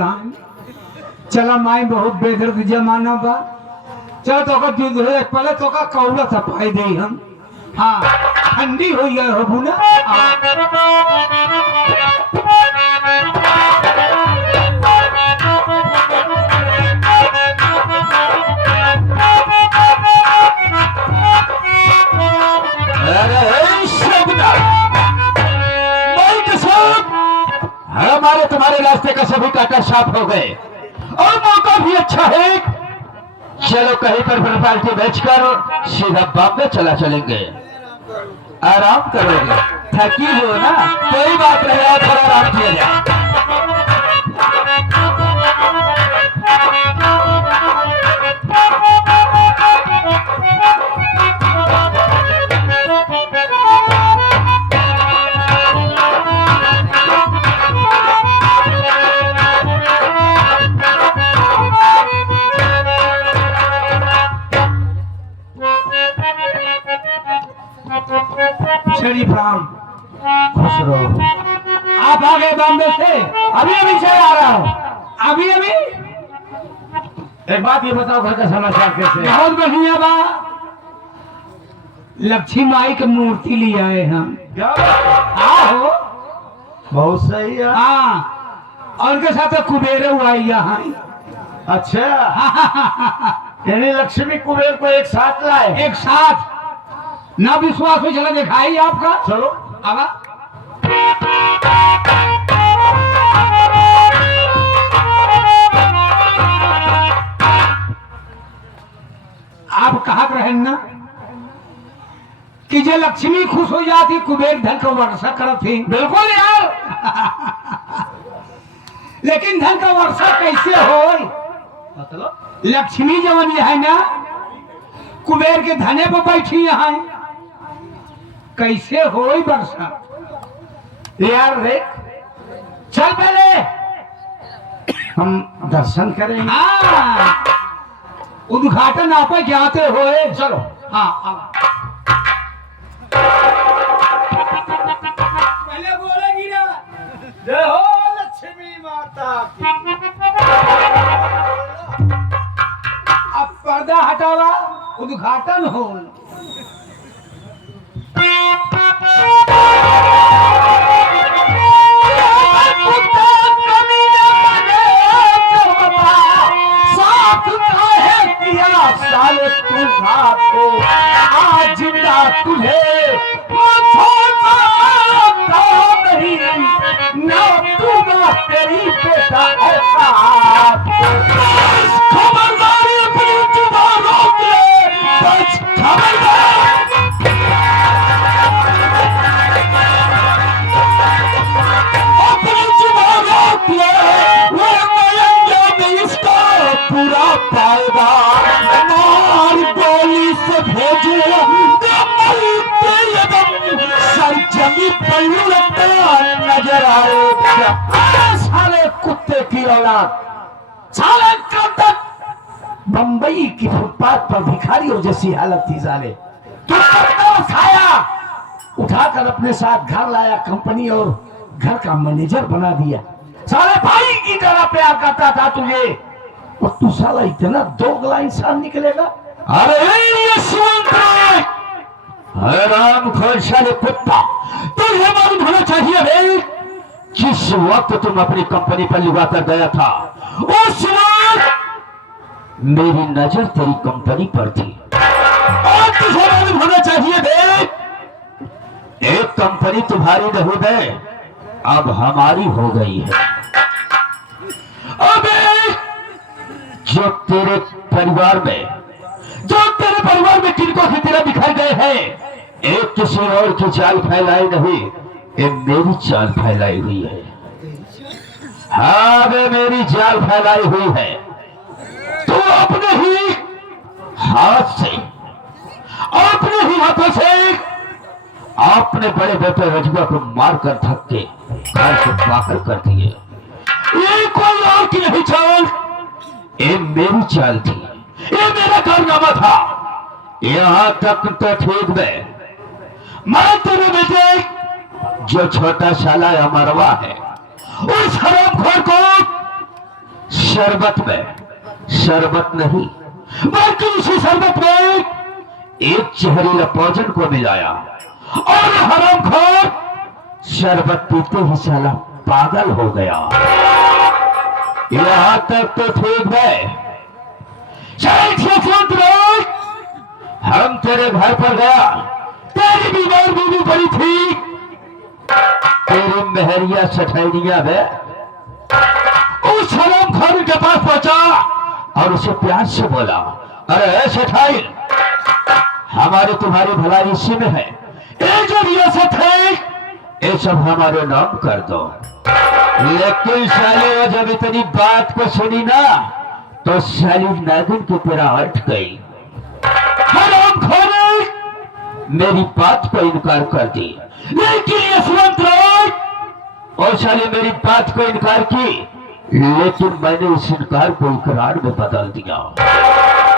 चला माई बहुत बेदर्द जमाना बा। चल तो का दूध है पहले तो का कौला सफाई दे हम। हाँ ठंडी हो गया हो बुना। हमारे तुम्हारे रास्ते का सभी कांटा साफ हो गए और मौका भी अच्छा है। चलो कहीं पर पार्टी बेचकर सीधा बॉम्बे चला चलेंगे। आराम करोगे, थकी हो ना, कोई बात नहीं, और थोड़ा आराम किया जाए। शरीफ राम खुश रहो। आप आ गए बॉम्बे से? अभी अभी से आ रहा हूँ। अभी अभी एक बात ये बताओ, घर का समाचार कैसे? बहुत बढ़िया बा। लक्ष्मी माई की मूर्ति ले आए हम। क्या? आओ। बहुत सही है। हाँ और उनके साथ कुबेर हुआ यहाँ। अच्छा यानी लक्ष्मी कुबेर को एक साथ लाए? एक साथ ना विश्वास हो चला दिखाई आपका। चलो आवा। आप कहा रहे ना कि जो लक्ष्मी खुश हो जाती कुबेर धन का वर्षा करती। बिल्कुल यार। लेकिन धन का वर्षा कैसे हो? मतलब लक्ष्मी जवन है ना कुबेर के धने पर बैठी यहाँ, कैसे हो वर्षा? यार देख, चल पहले हम दर्शन करेंगे। हाँ उद्घाटन आप जाते हुए। चलो। हाँ पहले बोलेगी ना जय हो लक्ष्मी माता की। अब पर्दा हटावा, उद्घाटन हो। साले को आज ना तुझे नहीं ना दूंगा तेरी बेटा ऐसा। खबरदारी अपनी जुबान रोक ले, बस खबरदार। अपनी जुबान रोक ले, वो मयंगे में इसका पूरा पाएगा। मार गोली से भेजो सर जमी पलटता नजर आए। साले कुत्ते की औलाद, साले कब तक बंबई की फुटपाथ पर भिखारियों जैसी हालत थी। साले तू खाया उठाकर अपने साथ घर लाया, कंपनी और घर का मैनेजर बना दिया। साले भाई की तरह प्यार करता था तुझे, और तू साला इतना दोगला इंसान निकलेगा। अरे राम खोशाले कुत्ता, तुझे मालूम होना चाहिए भाई, जिस वक्त तुम अपनी कंपनी पर लुगाकर गया था उस वक्त मेरी नजर तेरी कंपनी पर थी। और तुझे मालूम होना चाहिए भाई, एक कंपनी तुम्हारी नहीं गए, अब हमारी हो गई है। अबे जो तेरे परिवार में किनको की तरह दिखाई गए हैं, एक किसी और की चाल फैलाई नहीं, ये मेरी चाल फैलाई हुई है। हाँ वे मेरी चाल फैलाई हुई है। तो अपने ही हाथ से, अपने ही हाथों से आपने बड़े बेटे रजबा को मारकर धक्के घर से बाहर कर दिए। ये कोई और की नहीं चाल, ये मेरी चाल थी, ये मेरा कारनामा था। यहाँ तक तो ठीक है, मैं तेरे बेटे जो छोटा शाला अमरवा है, उस हरामखोर को शरबत में शरबत नहीं बल्कि उसी शरबत में एक जहरीला पौधन को मिलाया और हरामखोर शरबत पीते ही साला पागल हो गया। यहां तक तो ठीक है। हम तेरे घर पर गया, तेरी बीमार बीवी पड़ी थी, तेरी मेहरिया सठैनिया में उस हरामखोर के पास पहुंचा और उसे प्यार से बोला, अरे सेठाई, हमारी तुम्हारी भलाई इसी में है, ये जो रियासत है ये सब हमारे नाम कर दो। लेकिन साले वो जब इतनी बात को सुनी ना तो साली नागिन की तरह हट गई। हरामखोर मेरी बात को इनकार कर दी, लेकिन यशवंत राय और साले मेरी बात को इनकार की, लेकिन मैंने उस इनकार को इकरार में बदल दिया।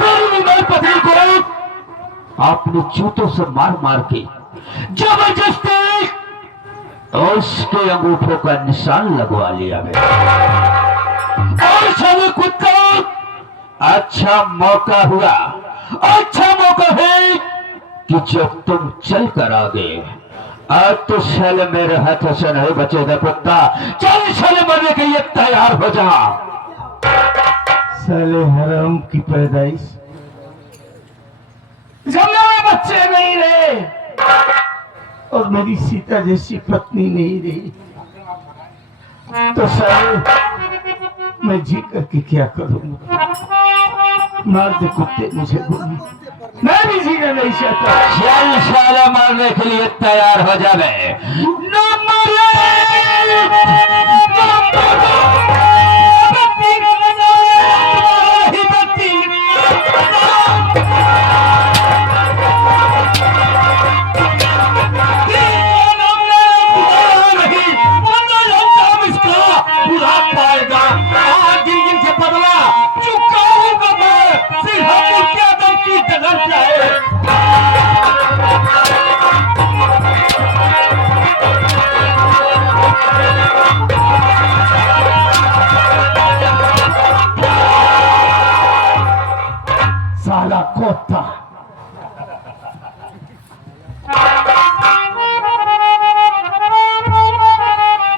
मेरी पत्नी को आपने जूतों से मार मार के जबरदस्ती उसके अंगूठों का निशान लगवा लिया गया। और साले कुत्ता, अच्छा मौका हुआ, अच्छा मौका है कि जब तुम चल कर आ गए, अब तो साले मेरे हाथों से नहीं बचेगा कुत्ता, चल साले मरने के लिए तैयार हो जा। साले हराम की पैदाइश, जमने में बच्चे नहीं रहे और मेरी सीता जैसी पत्नी नहीं रही, तो साले मैं जी करके क्या करूंगा? मार दे कुत्ते मुझे गोली, मैं भी जीना नहीं चाहता। चल साला मारने के लिए तैयार हो जावे। न मरे, साला कोता।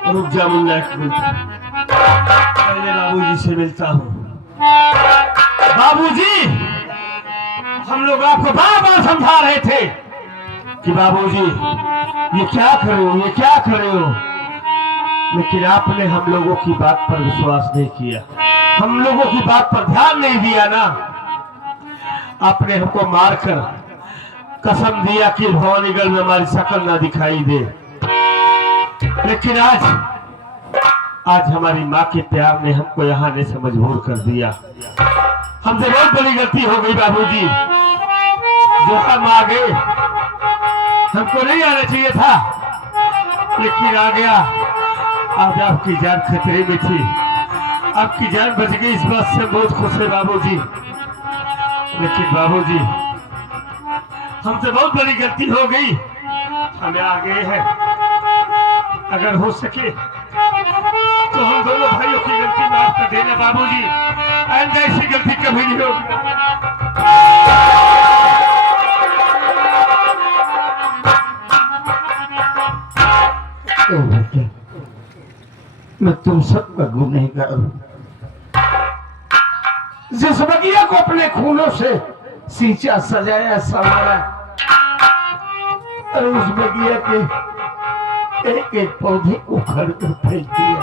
रुक जा मुन्ना, एक मिनट, पहले बाबूजी से मिलता हूँ। बाबूजी, हम लोग आपको बार बार समझा रहे थे कि बाबूजी ये क्या कर रहे हो, ये क्या कर रहे हो, लेकिन आपने हम लोगों की बात पर विश्वास नहीं किया, हम लोगों की बात पर ध्यान नहीं दिया ना। आपने हमको मारकर कसम दिया कि भवानीगढ़ में हमारी शक्ल ना दिखाई दे, लेकिन आज हमारी माँ के प्यार ने हमको यहाँ आने से मजबूर कर दिया। हमसे बहुत बड़ी गलती हो गई बाबूजी, जो हम आ गए, हमको नहीं आना चाहिए था, लेकिन आ गया। आज आपकी जान खतरे में थी, आपकी जान बच गई, इस बात से बहुत खुश है बाबूजी। लेकिन बाबूजी, हमसे बहुत बड़ी गलती हो गई, हमें आ गए हैं। अगर हो सके तो हम दोनों भाइयों की गलती माफ कर देना बाबूजी, आइंदा ऐसी गलती कभी नहीं होगी। मैं तुम सबका गुनहगार हूं, जिस बगिया को अपने खूनों से सींचा, सजाया, संवारा, और उस बगिया के एक एक पौधे उखड़ कर फेंक दिया।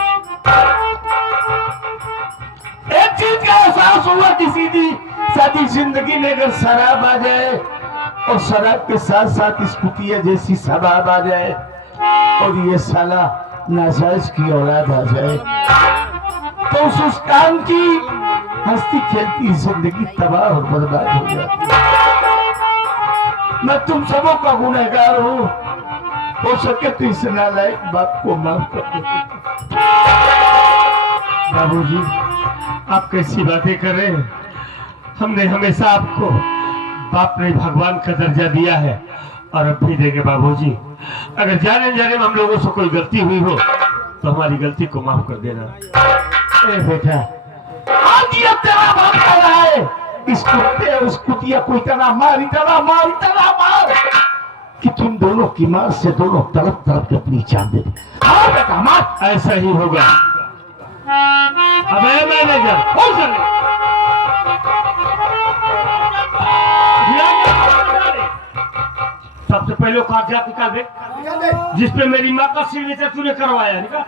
एक चीज का एहसास हुआ कि सीधी सादी जिंदगी में अगर शराब आ जाए और शराब के साथ साथ इस कुतिया जैसी शबाब आ जाए और ये साला नाजायज की औलाद आ जाए, तो उस काम की हंसती खेलती जिंदगी तबाह और बर्बाद हो जाती है। मैं तुम सबों का गुनहगार हूँ, हो सके तो इस नालायक बाप को माफ कर दो। बाबूजी, आप कैसी बातें कर रहे हैं? हमने हमेशा आपको बाप ने भगवान का दर्जा दिया है और अब भी देंगे बाबूजी। अगर जाने जाने में हम लोगों से कोई गलती हुई हो तो हमारी गलती को माफ कर देना। ए बेटा, आज ये तेरा बाप कह रहा है इस कुत्ते उस कुतिया को इतना मार कि तुम दोनों की मार से दोनों तरफ के अपनी जान दे। हाँ बेटा मार। ऐसा ही होगा। अबे मैनेजर फोन कर ले। सबसे पहले कागजात निकाल दे जिसपे मेरी माँ का सिग्नेचर तूने करवाया। निकाल।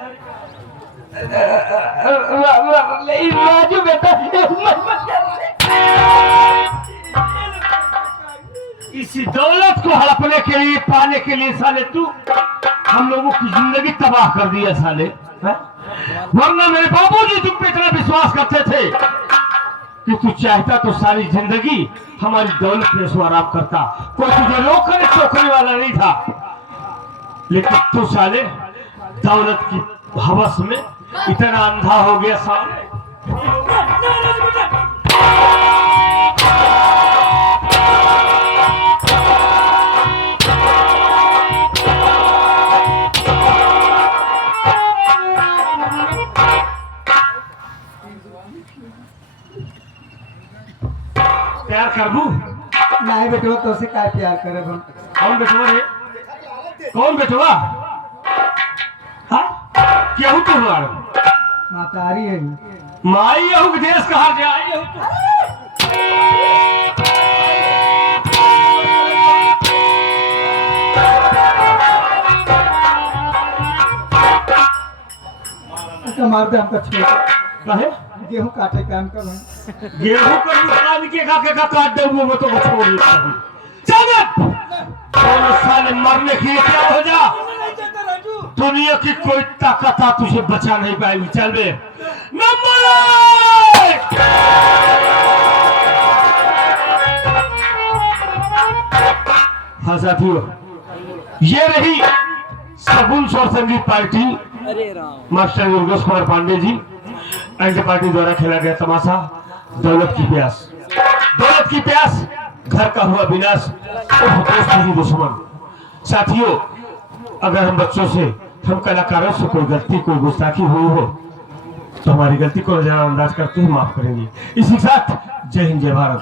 राजू बेटा इसी दौलत को हड़पने के लिए पाने के लिए साले तू हम लोगों की जिंदगी तबाह कर दिया साले। वरना मेरे बाबूजी तुम पे इतना विश्वास करते थे कि तू चाहता तो सारी जिंदगी हमारी दौलत में सो आराम करता, कोई तुझे रोकने टोकने वाला नहीं था। लेकिन तू साले दौलत की हवस में इतना अंधा हो गया साले। प्यार करबू नहीं बेटवा तो से काय प्यार करे हम। कौन बेटवा रे? कौन बेटवा? हाँ केहू तो मार मातारी है माई यहू विदेश कहा जाए यहू तो मार दे हमका छोड़ कहे गेहूं काटे काम कर गेहूं कर दुकान के का काट दे वो तो छोड़ देता हूं। चल कौन साले मरने की क्या हो जा दुनिया की कोई ताकत तुझे बचा नहीं पाएगी। चल बे नंबर हाँ साथियों ये रही Sagun Swar Sangeet party master Yogesh Kumar Pandey ji and party द्वारा खेला गया तमाशा दौलत की प्यास। दौलत की प्यास घर का हुआ विनाश दोस्त नहीं दुश्मन। साथियों अगर हम बच्चों से हम कलाकारों से कोई गलती कोई गुस्ताखी हुई हो तो हमारी गलती को नजरअंदाज करते हुए माफ करेंगे। इसी के साथ जय हिंद जय भारत।